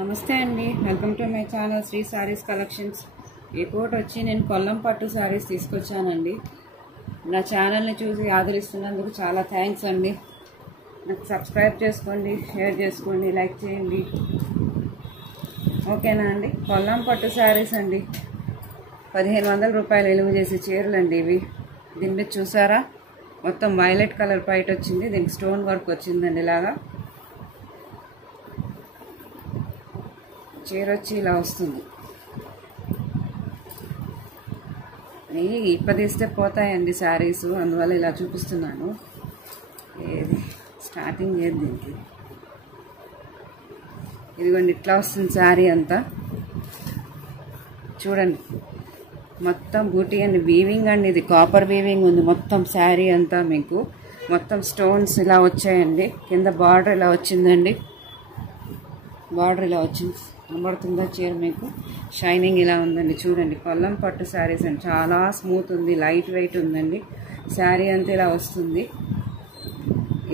నమస్తే అండి, welcome to my channel Shri sarees collections. ఈ పూట వచ్చి నేను కొల్లం పట్టు సారీస్ తీసుకొచ్చానండి. నా ఛానల్ని చూసి ఆదరిస్తున్నందుకు చాలా థ్యాంక్స్ అండి. నాకు సబ్స్క్రైబ్ చేసుకోండి, షేర్ చేసుకోండి, లైక్ చేయండి. ఓకేనా అండి. కొల్లం పట్టు సారీస్ అండి, 1500 రూపాయలు విలువ చేసే చీరలు అండి ఇవి. దీని మీద చూసారా, మొత్తం వైలెట్ కలర్ పైట్ వచ్చింది, దీనికి స్టోన్ వర్క్ వచ్చిందండి. ఇలాగా చీర వచ్చి ఇలా వస్తుంది. ఇప్పదీస్తే పోతాయండి శారీస్, అందువల్ల ఇలా చూపిస్తున్నాను. ఏది స్టార్టింగ్ ఏది దీనికి, ఇదిగోండి ఇట్లా వస్తుంది శారీ అంతా. చూడండి మొత్తం బూటీ అండి, వీవింగ్ అండి, ఇది కాపర్ వీవింగ్ ఉంది మొత్తం శారీ అంతా. మీకు మొత్తం స్టోన్స్ ఇలా వచ్చాయండి. కింద బార్డర్ ఇలా వచ్చిందండి, బార్డర్ ఇలా వచ్చింది. కనబడుతుందా చీర మీకు? షైనింగ్ ఇలా ఉందండి. చూడండి కొల్లం పట్టు శారీస్ అండి, చాలా స్మూత్ ఉంది, లైట్ వెయిట్ ఉందండి. శారీ అంతా ఇలా వస్తుంది.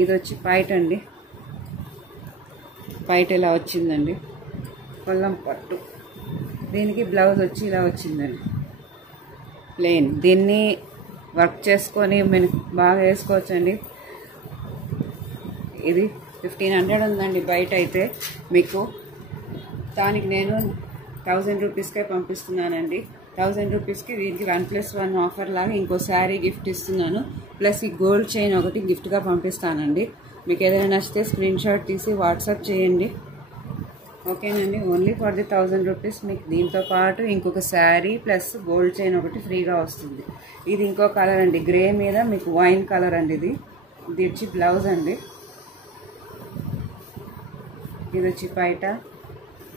ఇది వచ్చి పైట్ అండి, పైట్ ఇలా వచ్చిందండి కొల్లం పట్టు. దీనికి బ్లౌజ్ వచ్చి ఇలా వచ్చిందండి ప్లెయిన్. దీన్ని వర్క్ చేసుకొని మనం బాగా వేసుకోవచ్చండి. ఇది 1500 ఉందండి బయట అయితే. మీకు దానికి నేను 1000 రూపీస్కే పంపిస్తున్నానండి. 1000 రూపీస్కి దీనికి 1+1 ఆఫర్ లాగా ఇంకో శారీ గిఫ్ట్ ఇస్తున్నాను. ప్లస్ ఈ గోల్డ్ చైన్ ఒకటి గిఫ్ట్గా పంపిస్తానండి. మీకు ఏదైనా నచ్చితే స్క్రీన్ షాట్ తీసి వాట్సాప్ చేయండి. ఓకేనండి. ఓన్లీ ఫర్ ది 1000 రూపీస్ మీకు దీంతో పాటు ఇంకొక శారీ ప్లస్ గోల్డ్ చైన్ ఒకటి ఫ్రీగా వస్తుంది. ఇది ఇంకో కలర్ అండి, గ్రే మీద మీకు వైన్ కలర్ అండి. ఇది వచ్చి బ్లౌజ్ అండి. ఇది వచ్చి పైట,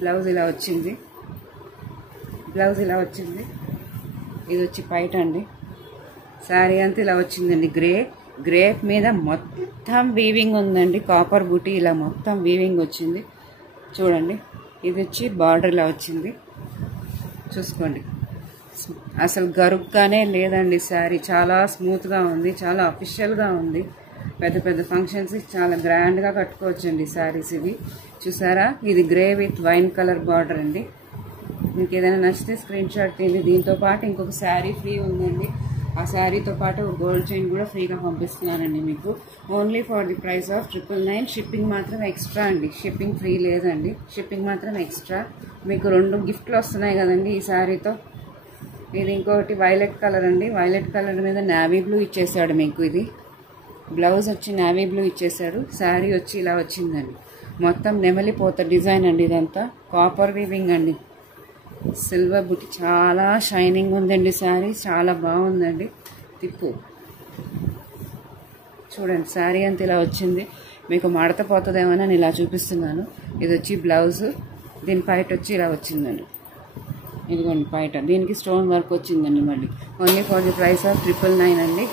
బ్లౌజ్ ఇలా వచ్చింది, బ్లౌజ్ ఇలా వచ్చింది. ఇది వచ్చి పైట అండి. శారీ అంతా ఇలా వచ్చిందండి. గ్రేప్ మీద మొత్తం వీవింగ్ ఉందండి, కాపర్ బూటీ ఇలా మొత్తం వీవింగ్ వచ్చింది. చూడండి ఇది వచ్చి బార్డర్ ఇలా వచ్చింది. చూసుకోండి, అసలు గరుగ్గానే లేదండి శారీ. చాలా స్మూత్గా ఉంది, చాలా అఫీషియల్గా ఉంది. పెద్ద పెద్ద ఫంక్షన్స్ చాలా గ్రాండ్గా కట్టుకోవచ్చండి శారీస్ ఇవి. చూసారా, ఇది grey with wine colour border అండి. మీకు ఏదైనా నచ్చితే స్క్రీన్ షాట్ తీయండి. దీంతో పాటు ఇంకొక శారీ ఫ్రీ ఉందండి. ఆ శారీతో పాటు గోల్డ్ చైన్ కూడా ఫ్రీగా పంపిస్తున్నానండి మీకు. Only for the price of 999. Shipping మాత్రం ఎక్స్ట్రా అండి, షిప్పింగ్ ఫ్రీ లేదండి, షిప్పింగ్ మాత్రం ఎక్స్ట్రా. మీకు 2 గిఫ్ట్లు వస్తున్నాయి కదండి ఈ శారీతో. ఇది ఇంకొకటి వైలెట్ కలర్ అండి, వైలెట్ కలర్ మీద నావీ బ్లూ ఇచ్చేసాడు మీకు. ఇది బ్లౌజ్ వచ్చి నావీ బ్లూ ఇచ్చేసాడు. శారీ వచ్చి ఇలా వచ్చిందండి. మొత్తం నెమలిపోత డిజైన్ అండి. ఇదంతా కాపర్ వీవింగ్ అండి, సిల్వర్ బుట్టి, చాలా షైనింగ్ ఉందండి శారీ, చాలా బాగుందండి. తిప్పు చూడండి, శారీ అంతా ఇలా వచ్చింది. మీకు మడత పోతుందేమోనని ఇలా చూపిస్తున్నాను. ఇది వచ్చి బ్లౌజ్, దీని పైట వచ్చి ఇలా వచ్చిందండి. ఇదిగోండి పైట, దీనికి స్టోన్ వర్క్ వచ్చిందండి. మళ్ళీ only for the price of 999 అండి.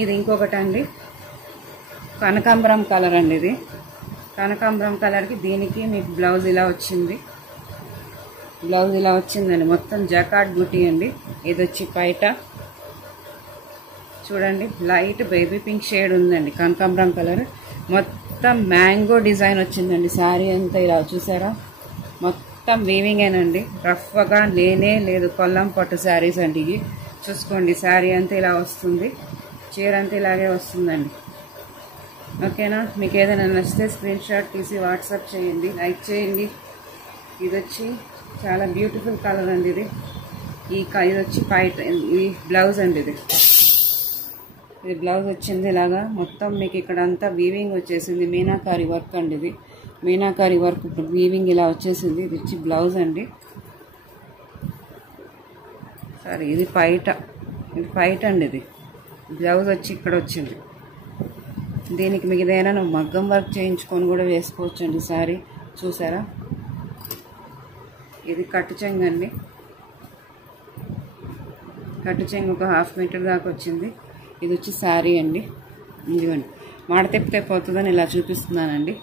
ఇది ఇంకొకటి అండి, కనకాంబరం కలర్ అండి. ఇది కనకాంబరం కలర్కి దీనికి మీకు బ్లౌజ్ ఇలా వచ్చింది, బ్లౌజ్ ఇలా వచ్చిందండి. మొత్తం జకాట్ బూటీ అండి. ఇది వచ్చి పైట. చూడండి లైట్ బేబీ పింక్ షేడ్ ఉందండి, కనకాంబరం కలర్. మొత్తం మ్యాంగో డిజైన్ వచ్చిందండి శారీ అంతా ఇలా. చూసారా, మొత్తం వీవింగేనండి, రఫ్గా లేనే లేదు. కొల్లం పట్టు శారీస్ అండి ఇవి. చూసుకోండి శారీ అంతా ఇలా వస్తుంది, చీర అంతా ఇలాగే వస్తుందండి. ఓకేనా. మీకు ఏదైనా నచ్చితే స్క్రీన్ షాట్ తీసి వాట్సాప్ చేయండి, లైక్ చేయండి. ఇది వచ్చి చాలా బ్యూటిఫుల్ కలర్ అండి. ఇది ఇది వచ్చి పైట, ఇది బ్లౌజ్ అండి. ఇది బ్లౌజ్ వచ్చింది ఇలాగా. మొత్తం మీకు ఇక్కడ అంతా వీవింగ్ వచ్చేసింది, మీనాకారి వర్క్ అండి. ఇది మీనాకారి వర్క్, ఇప్పుడు వీవింగ్ ఇలా వచ్చేసింది. ఇది వచ్చి బ్లౌజ్ అండి. సరే ఇది పైట, ఇది పైట అండి. ఇది బ్లౌజ్ వచ్చి ఇక్కడ వచ్చింది. దీనికి మీకు ఏదైనా మగ్గం వర్క్ చేయించుకొని కూడా వేసుకోవచ్చు అండి శారీ. చూసారా, ఇది కట్టు చెంగు అండి. కట్టు చెంగు ఒక 1/2 మీటర్ దాకా వచ్చింది. ఇది వచ్చి శారీ అండి. ఇదిగోండి మడతెప్పితే పోతుందని ఇలా చూపిస్తున్నానండి.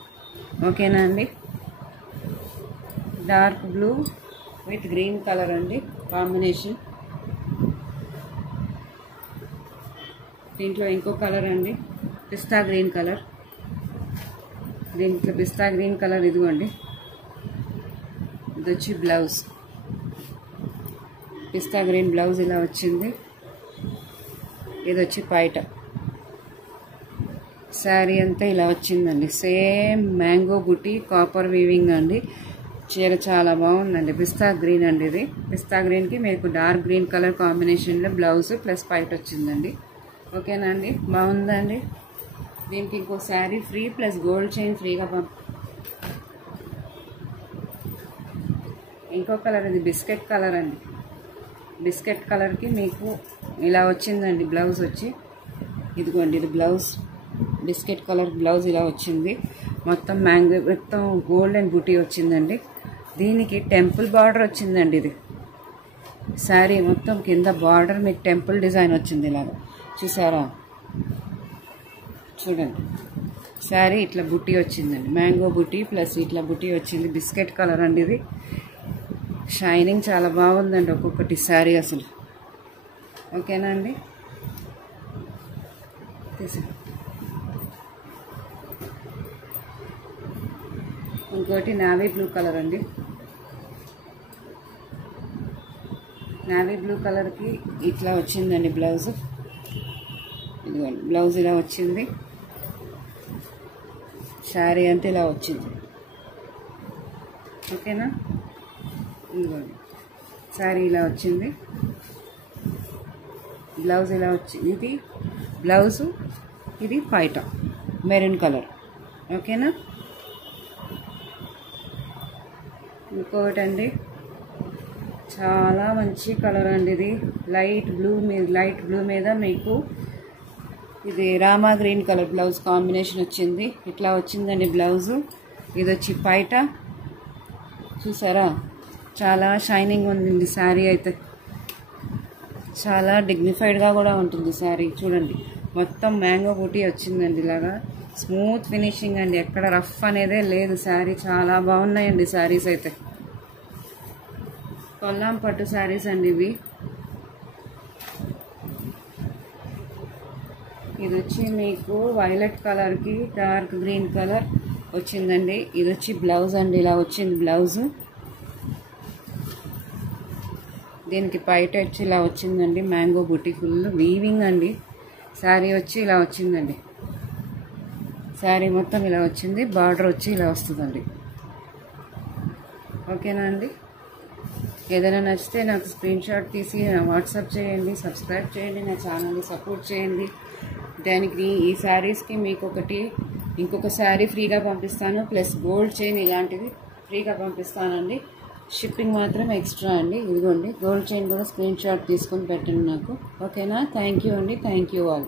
ఓకేనా అండి. Dark blue with green colour అండి కాంబినేషన్. దీంట్లో ఇంకో కలర్ అండి, పిస్తా గ్రీన్ కలర్, దీంట్లో పిస్తా గ్రీన్ కలర్ ఇదిగోండి. ఇది వచ్చి బ్లౌజ్, పిస్తా గ్రీన్ బ్లౌజ్ ఇలా వచ్చింది. ఇది వచ్చి పైట. శారీ అంతా ఇలా వచ్చిందండి. సేమ్ మ్యాంగో బుటీ కాపర్ వీవింగ్ అండి. చీర చాలా బాగుందండి. పిస్తా గ్రీన్ అండి ఇది. పిస్తా గ్రీన్కి మీకు డార్క్ గ్రీన్ కలర్ కాంబినేషన్లో బ్లౌజ్ ప్లస్ పైట వచ్చిందండి. ఓకేనా అండి, బాగుందండి. దీనికి ఇంకో sari free plus gold chain ఫ్రీగా ఇంకో కలర్ ఇది బిస్కెట్ కలర్ అండి. బిస్కెట్ కలర్కి మీకు ఇలా వచ్చిందండి బ్లౌజ్ వచ్చి. ఇదిగోండి ఇది బ్లౌజ్, బిస్కెట్ కలర్ బ్లౌజ్ ఇలా వచ్చింది. మొత్తం మ్యాంగో, మొత్తం గోల్డెన్ బూటీ వచ్చిందండి. దీనికి టెంపుల్ బార్డర్ వచ్చిందండి. ఇది శారీ మొత్తం కింద బార్డర్ మీకు టెంపుల్ డిజైన్ వచ్చింది ఇలాగా, చూసారా? చూడండి, శారీ ఇట్లా బుట్టి వచ్చిందండి. మ్యాంగో బుట్టి ప్లస్ ఇట్లా బుట్టి వచ్చింది. బిస్కెట్ కలర్ అండి ఇది. షైనింగ్ చాలా బాగుందండి ఒక్కొక్కటి శారీ అసలు. ఓకేనా అండి, ఇంకోటి నావీ బ్లూ కలర్ అండి. నావీ బ్లూ కలర్కి ఇట్లా వచ్చిందండి బ్లౌజ్. ఇదిగోండి బ్లౌజ్ ఇలా వచ్చింది. శారీ అంతా ఇలా వచ్చింది. ఓకేనా, ఇదిగోండి శారీ ఇలా వచ్చింది. బ్లౌజ్ ఇలా వచ్చింది. ఇది బ్లౌజు, ఇది పైట మెరూన్ కలర్. ఓకేనా, ఇంకోటండి చాలా మంచి కలర్ అండి ఇది. లైట్ బ్లూ మీద మీకు ఇది Rama green colour blouse combination వచ్చింది. ఇట్లా వచ్చిందండి బ్లౌజు. ఇది వచ్చి పైట, చూసారా? చాలా షైనింగ్ ఉంది శారీ అయితే. చాలా డిగ్నిఫైడ్గా కూడా ఉంటుంది శారీ. చూడండి, మొత్తం మ్యాంగో బూటీ వచ్చిందండి. ఇలాగా స్మూత్ ఫినిషింగ్ అండి, ఎక్కడ రఫ్ అనేదే లేదు. శారీ చాలా బాగున్నాయండి శారీస్ అయితే. కొల్లాం పట్టు శారీస్ అండి ఇవి. ఇది వచ్చి మీకు వైలెట్ కలర్కి డార్క్ గ్రీన్ కలర్ వచ్చిందండి. ఇది వచ్చి బ్లౌజ్ అండి, ఇలా వచ్చింది బ్లౌజు. దీనికి పైట వచ్చి ఇలా వచ్చిందండి మ్యాంగో బుట్టి, ఫుల్ వీవింగ్ అండి. శారీ వచ్చి ఇలా వచ్చిందండి. శారీ మొత్తం ఇలా వచ్చింది. బార్డర్ వచ్చి ఇలా వస్తుందండి. ఓకేనా అండి, ఏదైనా నచ్చితే నాకు స్క్రీన్ షాట్ తీసి వాట్సాప్ చేయండి, సబ్స్క్రైబ్ చేయండి, నా ఛానల్ని సపోర్ట్ చేయండి. దానికి ఈ శారీస్కి మీకు ఇంకొక శారీ ఫ్రీగా పంపిస్తాను, ప్లస్ గోల్డ్ చైన్ ఇలాంటివి ఫ్రీగా పంపిస్తానండి. షిప్పింగ్ మాత్రం ఎక్స్ట్రా అండి. ఇదిగోండి గోల్డ్ చైన్ కూడా స్క్రీన్ షాట్ తీసుకొని పెట్టండి నాకు. ఓకేనా, థ్యాంక్ యూ అండి, థ్యాంక్ యూ ఆల్.